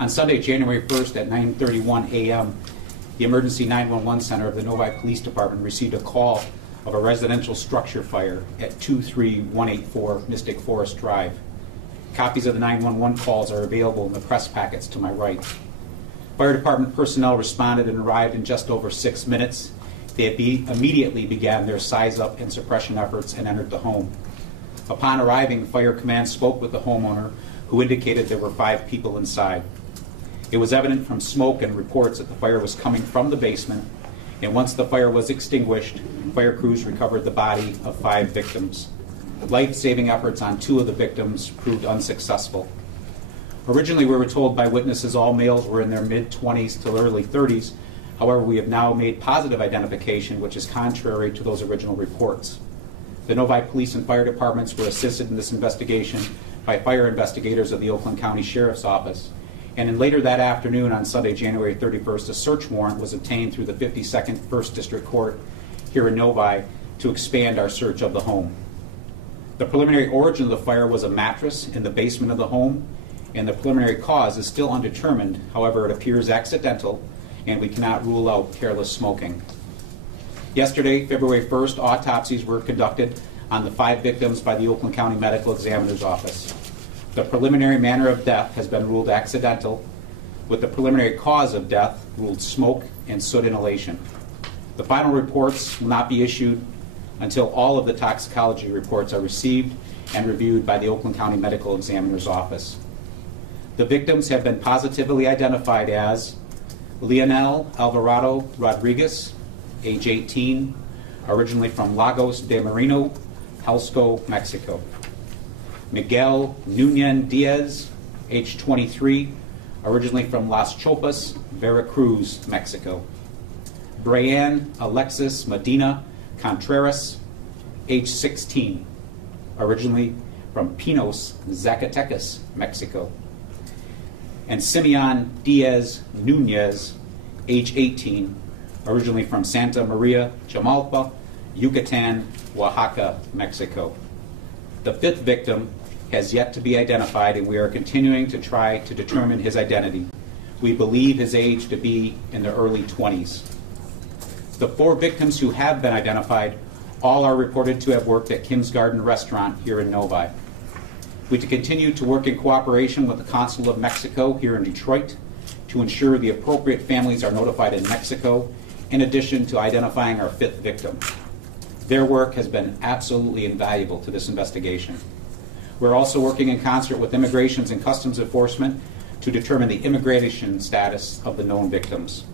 On Sunday, January 1st at 9:31 a.m., the Emergency 911 Center of the Novi Police Department received a call of a residential structure fire at 23184 Mystic Forest Drive. Copies of the 911 calls are available in the press packets to my right. Fire department personnel responded and arrived in just over 6 minutes. They immediately began their size-up and suppression efforts and entered the home. Upon arriving, Fire Command spoke with the homeowner, who indicated there were 5 people inside. It was evident from smoke and reports that the fire was coming from the basement, and once the fire was extinguished, fire crews recovered the body of 5 victims. Life-saving efforts on 2 of the victims proved unsuccessful. Originally, we were told by witnesses all males were in their mid-20s to early 30s. However, we have now made positive identification, which is contrary to those original reports. The Novi Police and Fire Departments were assisted in this investigation by fire investigators of the Oakland County Sheriff's Office. And later that afternoon, on Sunday, January 31st, a search warrant was obtained through the 52nd First District Court here in Novi to expand our search of the home. The preliminary origin of the fire was a mattress in the basement of the home, and the preliminary cause is still undetermined. However, it appears accidental, and we cannot rule out careless smoking. Yesterday, February 1st, autopsies were conducted on the 5 victims by the Oakland County Medical Examiner's Office. The preliminary manner of death has been ruled accidental, with the preliminary cause of death ruled smoke and soot inhalation. The final reports will not be issued until all of the toxicology reports are received and reviewed by the Oakland County Medical Examiner's Office. The victims have been positively identified as Leonel Alvarado Rodriguez, age 18, originally from Lagos de Moreno, Jalisco, Mexico. Miguel Nunez Diaz, age 23, originally from Las Chopas, Veracruz, Mexico. Brian Alexis Medina Contreras, age 16, originally from Pinos, Zacatecas, Mexico. And Simeon Diaz Nunez, age 18, originally from Santa Maria, Jamalpa, Yucatan, Oaxaca, Mexico. The 5th victim has yet to be identified, and we are continuing to try to determine his identity. We believe his age to be in the early 20s. The 4 victims who have been identified all are reported to have worked at Kim's Garden Restaurant here in Novi. We continue to work in cooperation with the Consulate of Mexico here in Detroit to ensure the appropriate families are notified in Mexico, in addition to identifying our 5th victim. Their work has been absolutely invaluable to this investigation. We're also working in concert with Immigrations and Customs Enforcement to determine the immigration status of the known victims.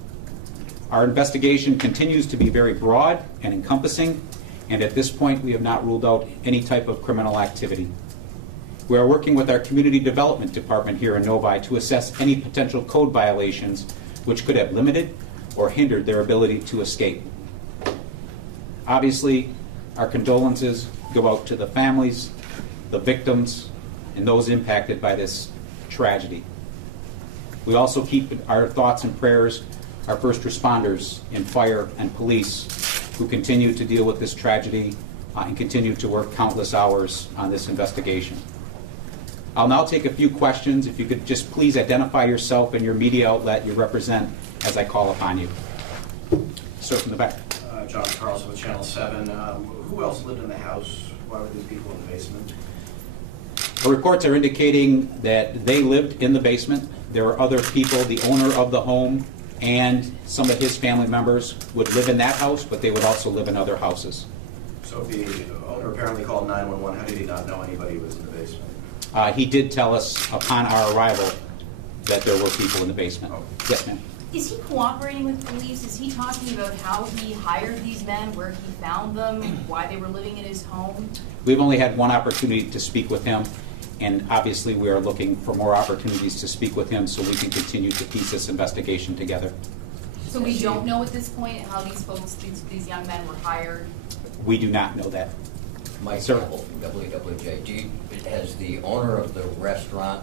Our investigation continues to be very broad and encompassing, and at this point we have not ruled out any type of criminal activity. We are working with our Community Development Department here in Novi to assess any potential code violations which could have limited or hindered their ability to escape. Obviously, our condolences go out to the families, the victims, and those impacted by this tragedy. We also keep our thoughts and prayers our first responders in fire and police who continue to deal with this tragedy and continue to work countless hours on this investigation. I'll now take a few questions. If you could just please identify yourself and your media outlet you represent as I call upon you. Sir, from the back. John Carlson with Channel 7. Who else lived in the house? Why were these people in the basement? The reports are indicating that they lived in the basement. There were other people, the owner of the home and some of his family members would live in that house, but they would also live in other houses. So if the owner apparently called 911, how did he not know anybody was in the basement? He did tell us upon our arrival that there were people in the basement. Oh. Yes, ma'am. Is he cooperating with police? Is he talking about how he hired these men, where he found them, why they were living in his home? We've only had one opportunity to speak with him, and obviously we are looking for more opportunities to speak with him so we can continue to piece this investigation together. So we don't know at this point how these folks, these young men were hired? We do not know that. Mike Campbell from WWJ. Has the owner of the restaurant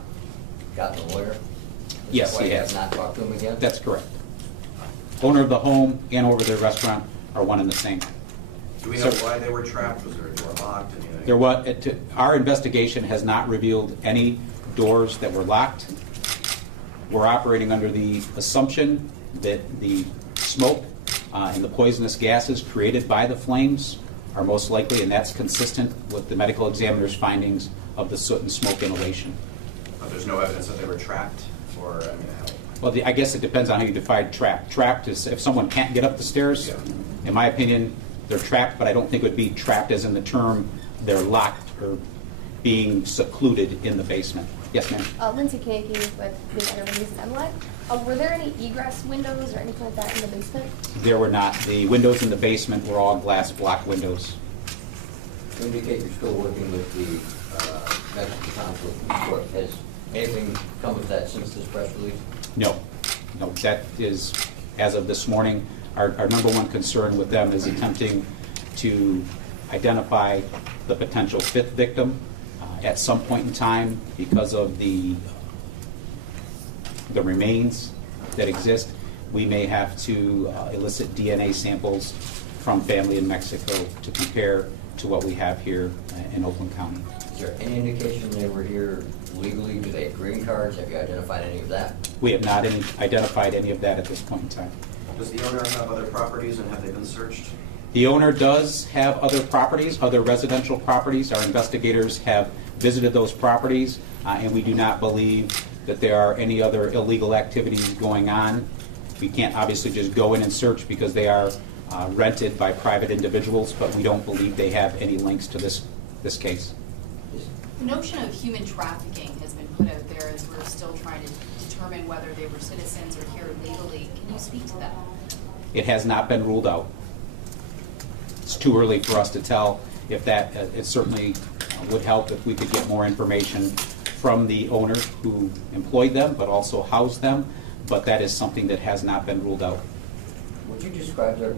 gotten a lawyer? Yes, he has. Not talked to him again? That's correct. Owner of the home and owner of the restaurant are one and the same. Do we know why they were trapped? Was there a door locked? Anything? Our investigation has not revealed any doors that were locked. We're operating under the assumption that the smoke and the poisonous gases created by the flames are most likely, and that's consistent with the medical examiner's findings of the soot and smoke inhalation. But there's no evidence that they were trapped, or, I mean, how? Well, I guess it depends on how you define trapped. Trapped is if someone can't get up the stairs. Yeah. In my opinion, they're trapped, but I don't think it would be trapped as in the term they're locked or being secluded in the basement. Yes, ma'am? Lindsay Kaneki with News Enterprises MLEC. Were there any egress windows or anything like that in the basement? There were not. The windows in the basement were all glass block windows. You indicate you're still working with the Mexican consulate in New York. Has anything come of that since this press release? No. No, that is, as of this morning, our number one concern with them is attempting to identify the potential fifth victim at some point in time because of the remains that exist. We may have to elicit DNA samples from family in Mexico to compare to what we have here in Oakland County. Is there any indication they were here legally? Do they have green cards? Have you identified any of that? We have not identified any of that at this point in time. Does the owner have other properties, and have they been searched? The owner does have other properties, other residential properties. Our investigators have visited those properties, and we do not believe that there are any other illegal activities going on. We can't obviously just go in and search because they are rented by private individuals, but we don't believe they have any links to this case. The notion of human trafficking has been put out there as we're still trying to determine whether they were citizens or here legally. Can you speak to that? It has not been ruled out. It's too early for us to tell if that, it certainly would help if we could get more information from the owner who employed them, but also housed them, but that is something that has not been ruled out. Would you describe their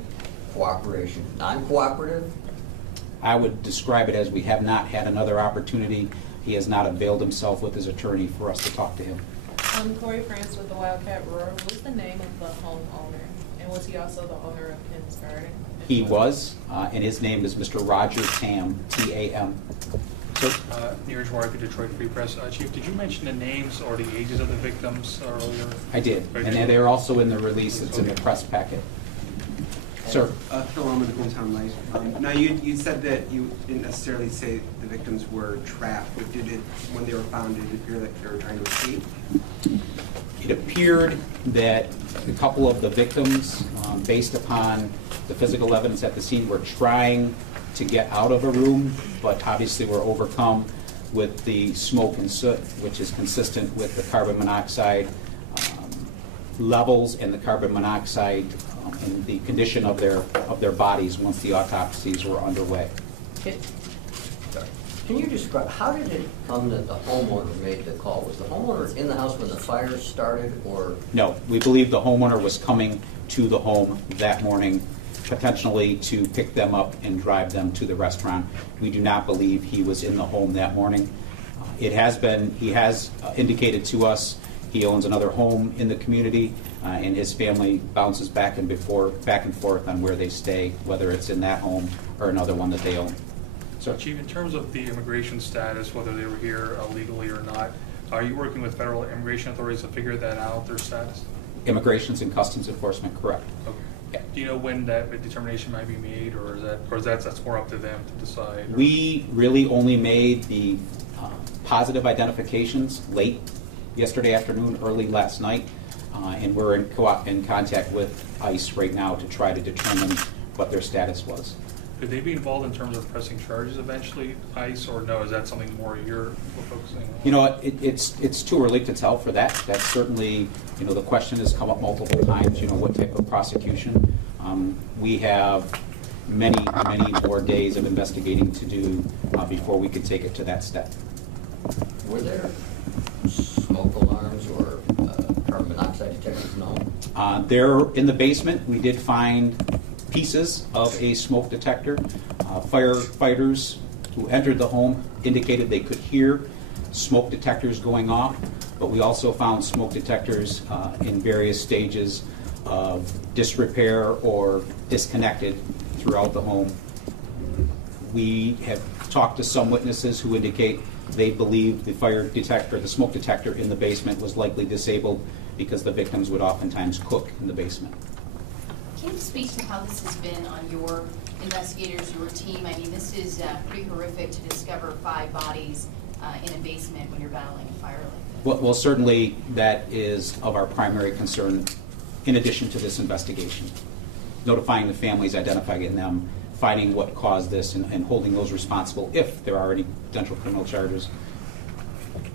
cooperation non-cooperative? I would describe it as we have not had another opportunity. He has not availed himself with his attorney for us to talk to him. Corey France with the Wildcat Roar. What was the name of the homeowner? And was he also the owner of Ken's Garden? He was, and his name is Mr. Roger Tam, T-A-M. Sir? Neeraj Warwick, Detroit Free Press. Chief, did you mention the names or the ages of the victims earlier? I did, and they're also in the release that's in the press packet. Sir? Phil Ullman, Hometown Light. Now, you said that you didn't necessarily say the victims were trapped, but when they were found, did it appear that they were trying to escape? It appeared that a couple of the victims, based upon the physical evidence at the scene, were trying to get out of a room, but obviously were overcome with the smoke and soot, which is consistent with the carbon monoxide levels and the carbon monoxide and the condition of their bodies once the autopsies were underway. Can you describe, how did it come that the homeowner made the call? Was the homeowner in the house when the fire started, or? No, we believe the homeowner was coming to the home that morning, potentially to pick them up and drive them to the restaurant. We do not believe he was in the home that morning. He has indicated to us he owns another home in the community, and his family bounces back and forth on where they stay, whether it's in that home or another one that they own. So, Chief, in terms of the immigration status, whether they were here illegally or not, are you working with federal immigration authorities to figure that out, their status? Immigrations and Customs Enforcement, correct. Okay. Yeah. Do you know when that determination might be made, or that's more up to them to decide? Or? We really only made the positive identifications late yesterday afternoon, early last night, and we're in contact with ICE right now to try to determine what their status was. Could they be involved in terms of pressing charges eventually, ICE, or no? Is that something more you're focusing on? You know, it's too early to tell for that. That's certainly, you know, the question has come up multiple times, you know, what type of prosecution. We have many more days of investigating to do before we could take it to that step. Were there smoke alarms or carbon monoxide detectors in the home? They're in the basement. We did find pieces of a smoke detector. Firefighters who entered the home indicated they could hear smoke detectors going off, but we also found smoke detectors in various stages of disrepair or disconnected throughout the home. We have talked to some witnesses who indicate they believe the fire detector, the smoke detector in the basement was likely disabled because the victims would oftentimes cook in the basement. Can you speak to how this has been on your investigators, your team? I mean, this is pretty horrific to discover 5 bodies in a basement when you're battling a fire like this. Well, certainly that is of our primary concern in addition to this investigation. Notifying the families, identifying them, finding what caused this, and holding those responsible, if there are any potential criminal charges,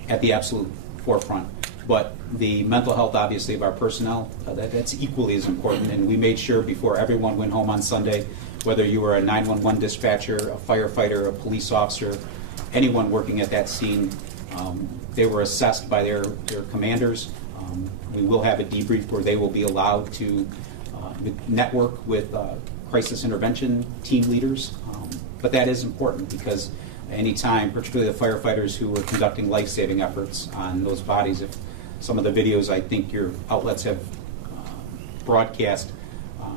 at the absolute forefront. But the mental health, obviously, of our personnel, that's equally as important. And we made sure before everyone went home on Sunday, whether you were a 911 dispatcher, a firefighter, a police officer, anyone working at that scene, they were assessed by their commanders. We will have a debrief where they will be allowed to network with crisis intervention team leaders. But that is important because any time, particularly the firefighters who were conducting life-saving efforts on those bodies, if some of the videos I think your outlets have broadcast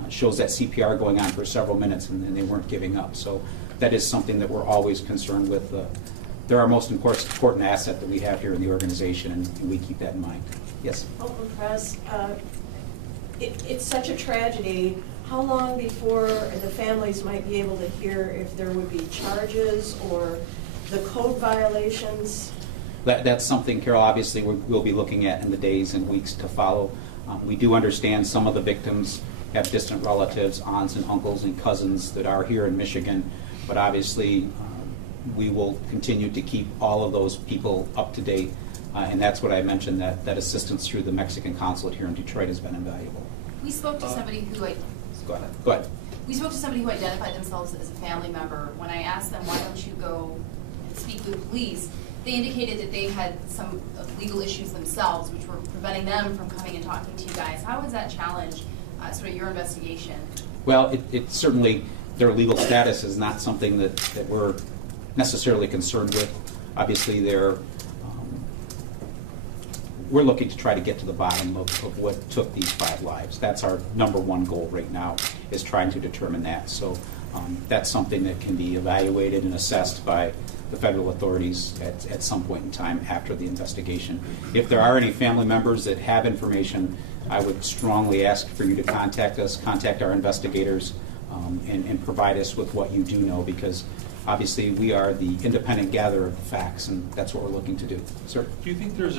shows that CPR going on for several minutes and they weren't giving up. So that is something that we're always concerned with. They're our most important asset that we have here in the organization, and we keep that in mind. Yes? Oakland Press, it's such a tragedy. How long before the families might be able to hear if there would be charges or the code violations? That's something, Carol, obviously we'll be looking at in the days and weeks to follow. We do understand some of the victims have distant relatives, aunts and uncles and cousins that are here in Michigan, but obviously we will continue to keep all of those people up to date, and that's what I mentioned, that assistance through the Mexican consulate here in Detroit has been invaluable. We spoke to somebody who Go ahead. We spoke to somebody who identified themselves as a family member. When I asked them, why don't you go and speak with the police, they indicated that they had some legal issues themselves, which were preventing them from coming and talking to you guys. How has that challenged sort of your investigation? Well, it certainly, their legal status is not something that we're necessarily concerned with. Obviously, we're looking to try to get to the bottom of what took these 5 lives. That's our #1 goal right now, is trying to determine that. So that's something that can be evaluated and assessed by the federal authorities at some point in time after the investigation. If there are any family members that have information, I would strongly ask for you to contact us, contact our investigators, and provide us with what you do know, because obviously we are the independent gatherer of the facts, and that's what we're looking to do. Sir? Do you think there's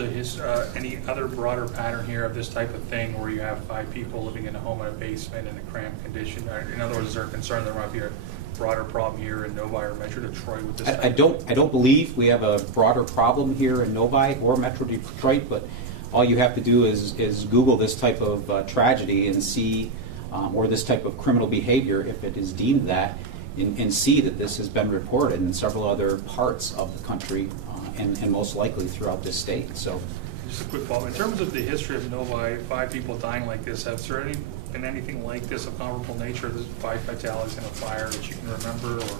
any other broader pattern here of this type of thing where you have 5 people living in a home in a basement in a cramped condition? In other words, is there a concern there might be a broader problem here in Novi or Metro Detroit with this? I don't believe we have a broader problem here in Novi or Metro Detroit, but all you have to do is Google this type of tragedy and see, or this type of criminal behavior, if it is deemed that, and see that this has been reported in several other parts of the country, and most likely throughout this state. So, just a quick follow-up. In terms of the history of Novi, 5 people dying like this, has there been anything like this of comparable nature? There's 5 fatalities in a fire that you can remember? Or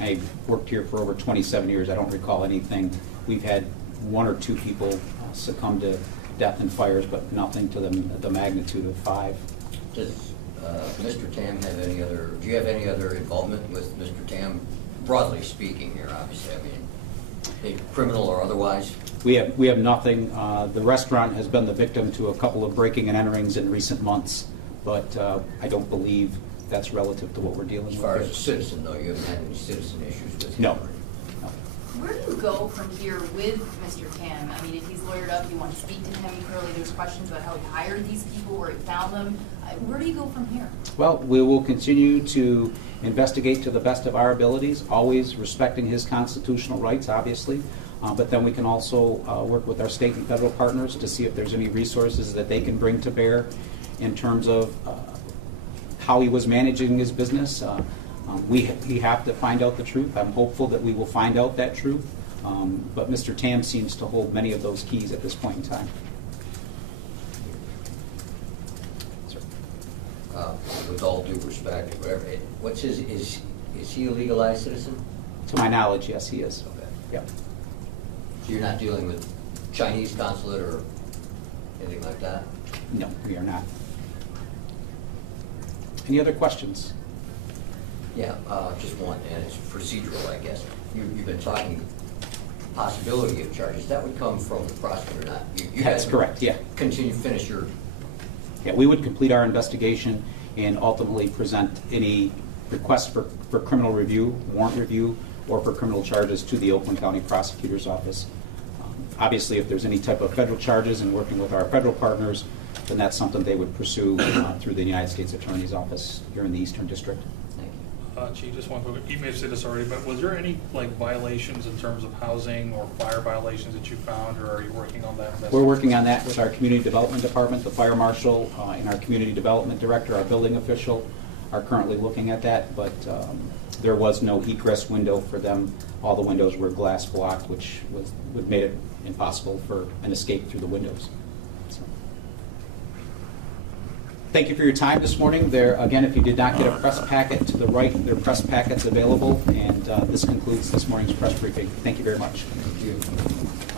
I worked here for over 27 years. I don't recall anything. We've had 1 or 2 people succumb to death in fires, but nothing to the magnitude of 5. Does Mr. Tam have any other, do you have any other involvement with Mr. Tam, broadly speaking here, obviously? I mean, criminal or otherwise? We have nothing. The restaurant has been the victim to a couple of breaking and enterings in recent months, but I don't believe that's relative to what we're dealing with. As far as a citizen, though, you haven't had any citizen issues with him? No. Where do you go from here with Mr. Tam? I mean, if he's lawyered up, you want to speak to him. Clearly, there's questions about how he hired these people, where he found them. Where do you go from here? Well, we will continue to investigate to the best of our abilities, always respecting his constitutional rights, obviously. But then we can also work with our state and federal partners to see if there's any resources that they can bring to bear in terms of how he was managing his business. We have to find out the truth. I'm hopeful that we will find out that truth. But Mr. Tam seems to hold many of those keys at this point in time. Sir. With all due respect, whatever, what's his, is he a legalized citizen? To my knowledge, yes, he is. Okay. Yep. So you're not dealing with Chinese consulate or anything like that? No, we are not. Any other questions? Yeah, just one, and it's procedural, I guess. You've been talking possibility of charges, that would come from the prosecutor, not you. You That's guys correct, yeah. Continue, finish your, Yeah, we would complete our investigation and ultimately present any request for criminal review, warrant review, or for criminal charges to the Oakland County Prosecutor's Office. Obviously, if there's any type of federal charges and working with our federal partners, then that's something they would pursue through the United States Attorney's Office here in the Eastern District. thank you. Chief, just one quick, you may have said this already, but was there any like violations in terms of housing or fire violations that you found, or are you working on that? We're working on that with our Community Development Department. The Fire Marshal and our Community Development Director, our Building Official, are currently looking at that, but there was no egress window for them. All the windows were glass blocked, which would made it impossible for an escape through the windows. So. Thank you for your time this morning. There, again, if you did not get a press packet to the right, there are press packets available, and this concludes this morning's press briefing. Thank you very much. Thank you.